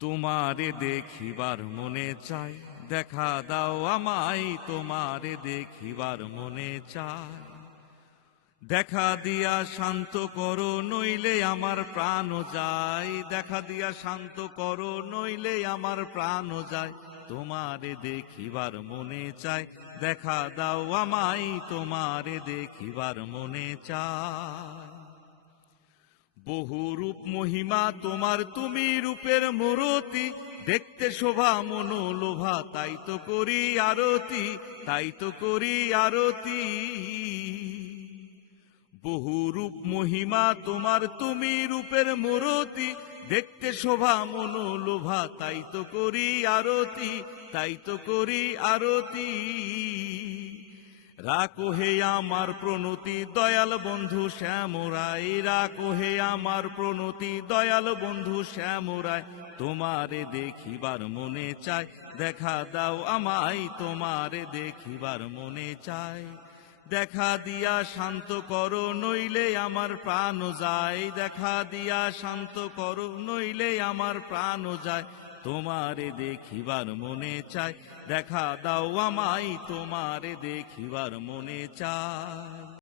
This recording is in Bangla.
তোমারে দেখিবার মনে চায়, দেখা দাও আমায়, তোমারে দেখিবার মনে চায়। দেখা দিয়া শান্ত করো, নইলে আমার প্রাণ যায়। দেখা দিয়া শান্ত করো, নইলে আমার প্রাণ যায়। তোমারে দেখিবার মনে চায়, দেখা দাও আমায়, তোমারে দেখিবার মনে চায়। বহু রূপ মহিমা তোমার, তুমি রূপের মূরতি। দেখতে শোভা মনোলোভা, তাই তো করি আরতি, তাই তো করি আরতি। বহু রূপ মহিমা তোমার, তুমি রূপের মূরতি। দেখতে শোভা মনোলোভা, তাই তো করি আরতি, তাই তো করি আরতি। রাখো হে আমার প্রণতি দয়াল বন্ধু শ্যামরায়, রাখো হে আমার প্রণতি দয়াল বন্ধু শ্যামরায়। তোমারে দেখিবার মনে চায়, দেখা দাও আমায়, তোমারে দেখিবার মনে চায়। দেখা দিয়া শান্ত করো, নইলে আমার প্রাণ যায়। দেখা দিয়া শান্ত করো, নইলে আমার প্রাণ যায়। তোমারে দেখিবার মনে চায়, দেখা দাও আমায়, তোমারে দেখিবার মনে চায়।